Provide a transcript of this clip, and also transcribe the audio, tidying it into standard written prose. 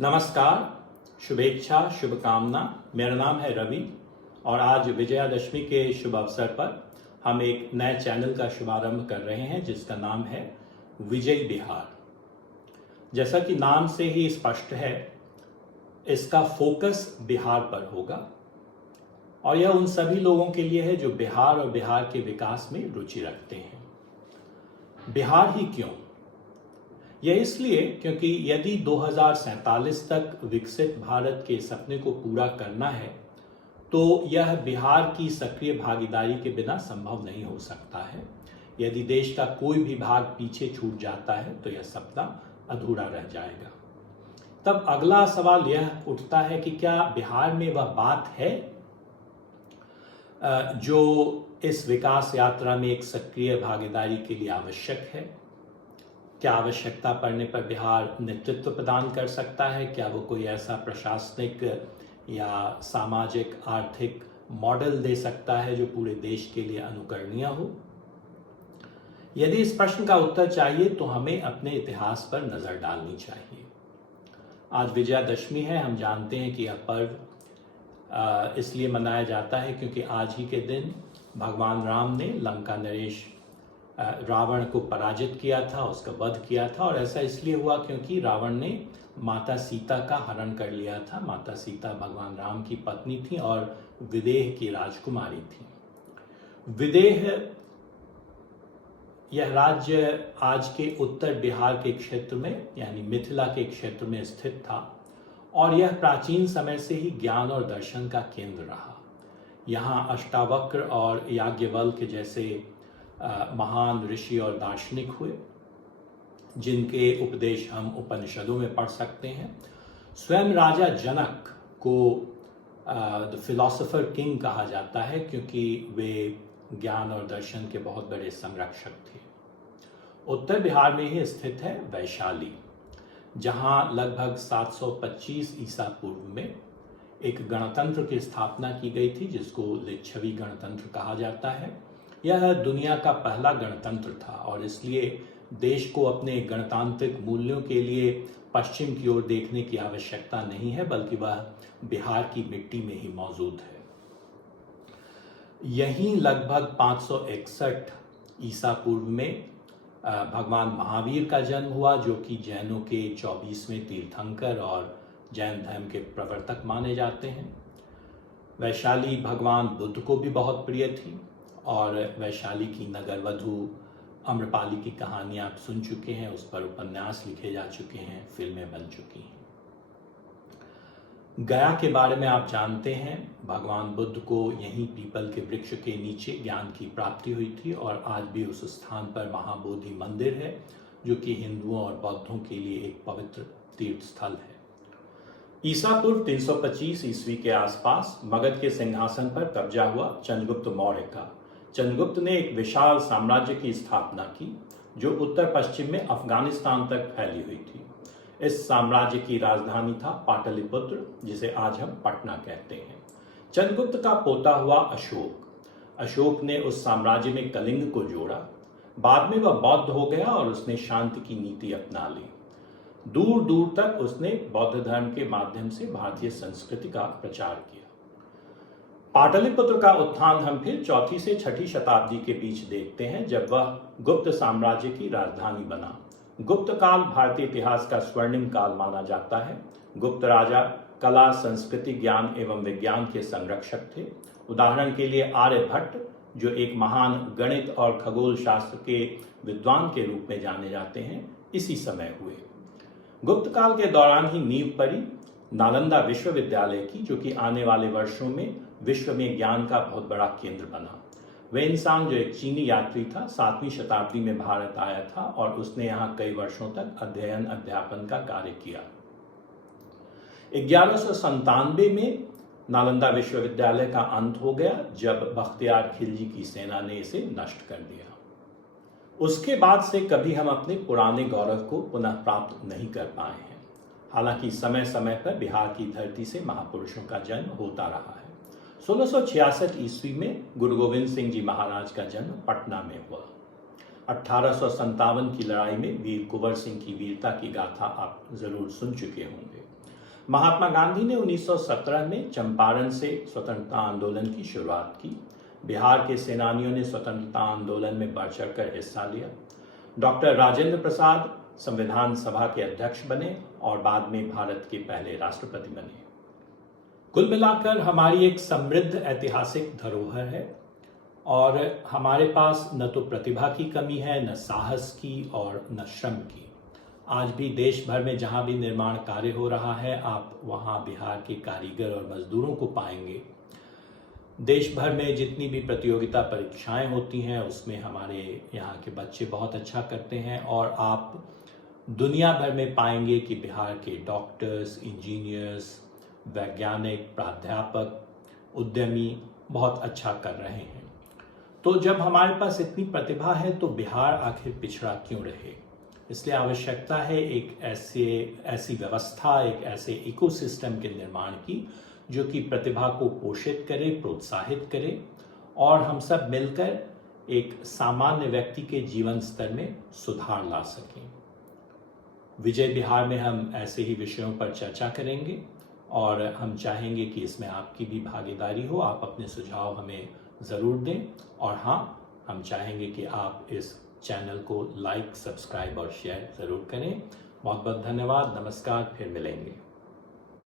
नमस्कार, शुभेच्छा, शुभकामना। मेरा नाम है रवि और आज विजयादशमी के शुभ अवसर पर हम एक नए चैनल का शुभारंभ कर रहे हैं जिसका नाम है विजय बिहार। जैसा कि नाम से ही स्पष्ट है, इसका फोकस बिहार पर होगा और यह उन सभी लोगों के लिए है जो बिहार और बिहार के विकास में रुचि रखते हैं। बिहार ही क्यों? यह इसलिए क्योंकि यदि 2047 तक विकसित भारत के सपने को पूरा करना है तो यह बिहार की सक्रिय भागीदारी के बिना संभव नहीं हो सकता है। यदि देश का कोई भी भाग पीछे छूट जाता है तो यह सपना अधूरा रह जाएगा। तब अगला सवाल यह उठता है कि क्या बिहार में वह बात है जो इस विकास यात्रा में एक सक्रिय भागीदारी के लिए आवश्यक है? क्या आवश्यकता पड़ने पर बिहार नेतृत्व प्रदान कर सकता है? क्या वो कोई ऐसा प्रशासनिक या सामाजिक आर्थिक मॉडल दे सकता है जो पूरे देश के लिए अनुकरणीय हो? यदि इस प्रश्न का उत्तर चाहिए तो हमें अपने इतिहास पर नजर डालनी चाहिए। आज विजयादशमी है। हम जानते हैं कि यह पर्व इसलिए मनाया जाता है क्योंकि आज ही के दिन भगवान राम ने लंका नरेश रावण को पराजित किया था, उसका वध किया था। और ऐसा इसलिए हुआ क्योंकि रावण ने माता सीता का हरण कर लिया था। माता सीता भगवान राम की पत्नी थी और विदेह की राजकुमारी थी। विदेह यह राज्य आज के उत्तर बिहार के क्षेत्र में यानी मिथिला के क्षेत्र में स्थित था और यह प्राचीन समय से ही ज्ञान और दर्शन का केंद्र रहा। यहाँ अष्टावक्र और याज्ञवल्क्य जैसे महान ऋषि और दार्शनिक हुए जिनके उपदेश हम उपनिषदों में पढ़ सकते हैं। स्वयं राजा जनक को द फिलोसोफर किंग कहा जाता है क्योंकि वे ज्ञान और दर्शन के बहुत बड़े संरक्षक थे। उत्तर बिहार में ही स्थित है वैशाली, जहां लगभग 725 ईसा पूर्व में एक गणतंत्र की स्थापना की गई थी जिसको लिच्छवी गणतंत्र कहा जाता है। यह दुनिया का पहला गणतंत्र था और इसलिए देश को अपने गणतांत्रिक मूल्यों के लिए पश्चिम की ओर देखने की आवश्यकता नहीं है, बल्कि वह बिहार की मिट्टी में ही मौजूद है। यहीं लगभग 561 ईसा पूर्व में भगवान महावीर का जन्म हुआ, जो कि जैनों के 24वें तीर्थंकर और जैन धर्म के प्रवर्तक माने जाते हैं। वैशाली भगवान बुद्ध को भी बहुत प्रिय थी और वैशाली की नगरवधु अम्रपाली की कहानी आप सुन चुके हैं, उस पर उपन्यास लिखे जा चुके हैं, फिल्में बन चुकी हैं। गया के बारे में आप जानते हैं, भगवान बुद्ध को यहीं पीपल के वृक्ष के नीचे ज्ञान की प्राप्ति हुई थी और आज भी उस स्थान पर महाबोधि मंदिर है जो कि हिंदुओं और बौद्धों के लिए एक पवित्र तीर्थ स्थल है। ईसा पूर्व 325 ईस्वी के आसपास मगध के सिंहासन पर कब्जा हुआ चंद्रगुप्त मौर्य का। चंद्रगुप्त ने एक विशाल साम्राज्य की स्थापना की जो उत्तर पश्चिम में अफगानिस्तान तक फैली हुई थी। इस साम्राज्य की राजधानी था पाटलिपुत्र, जिसे आज हम पटना कहते हैं। चंद्रगुप्त का पोता हुआ अशोक ने उस साम्राज्य में कलिंग को जोड़ा। बाद में वह बौद्ध हो गया और उसने शांति की नीति अपना ली। दूर दूर तक उसने बौद्ध धर्म के माध्यम से भारतीय संस्कृति का प्रचार किया। पाटलिपुत्र का उत्थान हम फिर 4वीं से 6वीं शताब्दी के बीच देखते हैं, जब वह गुप्त साम्राज्य की राजधानी बना। गुप्त काल भारतीय इतिहास का स्वर्णिम काल माना जाता है। गुप्त राजा कला, संस्कृति, ज्ञान एवं विज्ञान के संरक्षक थे। उदाहरण के लिए आर्यभट्ट, जो एक महान गणित और खगोल शास्त्र के विद्वान के रूप में जाने जाते हैं, इसी समय हुए। गुप्त काल के दौरान ही नींव पड़ी नालंदा विश्वविद्यालय की, जो कि आने वाले वर्षों में विश्व में ज्ञान का बहुत बड़ा केंद्र बना। वह इंसान जो एक चीनी यात्री था, 7वीं शताब्दी में भारत आया था और उसने यहाँ कई वर्षों तक अध्ययन अध्यापन का कार्य किया। 1197 में नालंदा विश्वविद्यालय का अंत हो गया जब बख्तियार खिलजी की सेना ने इसे नष्ट कर दिया। उसके बाद से कभी हम अपने पुराने गौरव को पुनः प्राप्त नहीं कर पाए हैं। हालांकि समय समय पर बिहार की धरती से महापुरुषों का जन्म होता रहा है। 1666 ईस्वी में गुरु गोविंद सिंह जी महाराज का जन्म पटना में हुआ। 1857 की लड़ाई में वीर कुंवर सिंह की वीरता की गाथा आप जरूर सुन चुके होंगे। महात्मा गांधी ने 1917 में चंपारण से स्वतंत्रता आंदोलन की शुरुआत की। बिहार के सेनानियों ने स्वतंत्रता आंदोलन में बढ़ चढ़कर हिस्सा लिया। डॉक्टर राजेंद्र प्रसाद संविधान सभा के अध्यक्ष बने और बाद में भारत के पहले राष्ट्रपति बने। कुल मिलाकर हमारी एक समृद्ध ऐतिहासिक धरोहर है और हमारे पास न तो प्रतिभा की कमी है, न साहस की और न श्रम की। आज भी देश भर में जहां भी निर्माण कार्य हो रहा है, आप वहां बिहार के कारीगर और मजदूरों को पाएंगे। देश भर में जितनी भी प्रतियोगिता परीक्षाएं होती हैं, उसमें हमारे यहाँ के बच्चे बहुत अच्छा करते हैं और आप दुनिया भर में पाएंगे कि बिहार के डॉक्टर्स, इंजीनियर्स, वैज्ञानिक, प्राध्यापक, उद्यमी बहुत अच्छा कर रहे हैं। तो जब हमारे पास इतनी प्रतिभा है तो बिहार आखिर पिछड़ा क्यों रहे? इसलिए आवश्यकता है एक ऐसी व्यवस्था, एक ऐसे इकोसिस्टम के निर्माण की जो कि प्रतिभा को पोषित करे, प्रोत्साहित करे और हम सब मिलकर एक सामान्य व्यक्ति के जीवन स्तर में सुधार ला सकें। विजय बिहार में हम ऐसे ही विषयों पर चर्चा करेंगे और हम चाहेंगे कि इसमें आपकी भी भागीदारी हो। आप अपने सुझाव हमें ज़रूर दें और हाँ, हम चाहेंगे कि आप इस चैनल को लाइक, सब्सक्राइब और शेयर ज़रूर करें। बहुत बहुत धन्यवाद। नमस्कार, फिर मिलेंगे।